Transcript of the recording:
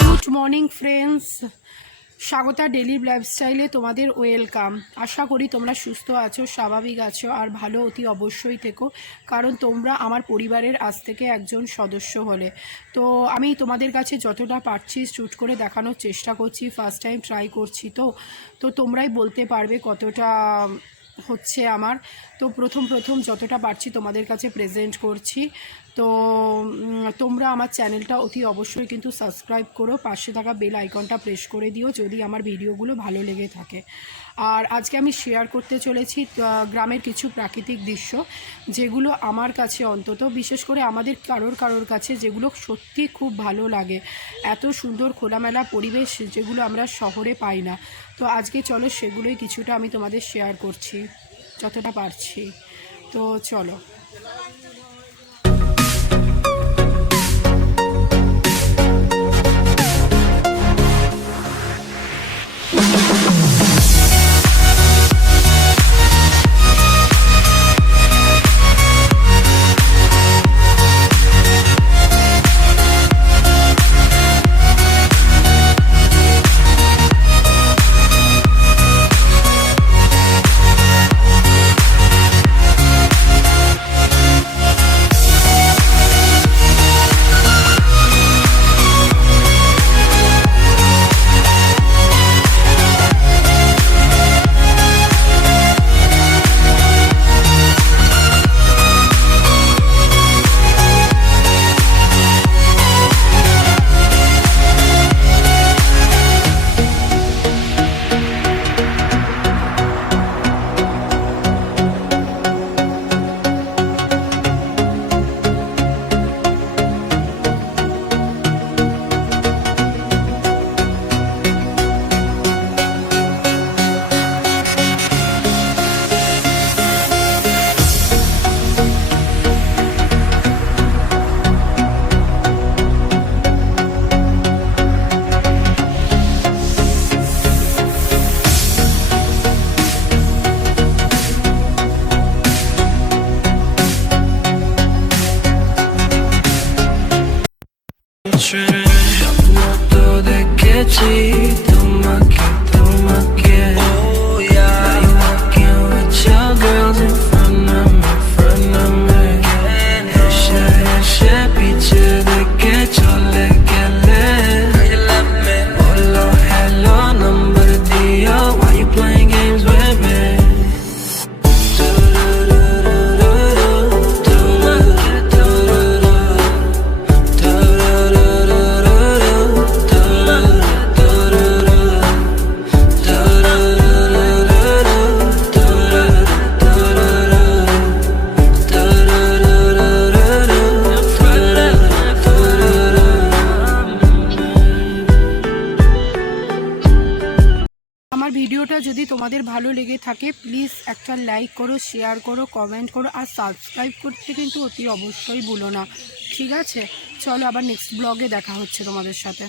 Good morning friends, Swagata daily লাইফস্টাইলে তোমাদের welcome. আশা করি তোমরা সুস্থ আছো, স্বাভাবিক আছো আর ভালো অতি অবশ্যই থেকো, কারণ তোমরা আমার পরিবারের আজ থেকে একজন সদস্য হলে। তো আমি তোমাদের কাছে যতটা পারছি শ্যুট করে দেখানোর চেষ্টা করছি, ফার্স্ট টাইম ট্রাই করছি। তো তোমরাই বলতে পারবে কতটা হচ্ছে আমার। তো প্রথম যতটা পারছি তোমাদের কাছে প্রেজেন্ট করছি। তো তোমরা আমার চ্যানেলটা অতি অবশ্যই কিন্তু সাবস্ক্রাইব করো, পাশে থাকা বেল আইকনটা প্রেস করে দিও যদি আমার ভিডিওগুলো ভালো লেগে থাকে। আর আজকে আমি শেয়ার করতে চলেছি গ্রামের কিছু প্রাকৃতিক দৃশ্য, যেগুলো আমার কাছে অন্তত, বিশেষ করে আমাদের কারোর কাছে যেগুলো সত্যি খুব ভালো লাগে। এত সুন্দর খোলামেলা পরিবেশ যেগুলো আমরা শহরে পাই না। তো আজকে চলো সেগুলোই কিছুটা আমি তোমাদের শেয়ার করছি যতটা পারছি। তো চলো। স্বপ্ন তো দেখেছি তোমাকে তোমাকে, oh yeah, now you walking with your girls in front of me, এসে এসে পিছে দেখে চলে গেলে, বলো hello number দিও, why you playing games with me? আমার ভিডিওটা যদি তোমাদের ভালো লেগে থাকে প্লিজ একটা লাইক করো, শেয়ার করো, কমেন্ট করো আর সাবস্ক্রাইব করতে কিন্তু অতি অবশ্যই ভুলো না। ঠিক আছে, চলো আবার নেক্সট ব্লগে দেখা হচ্ছে তোমাদের সাথে।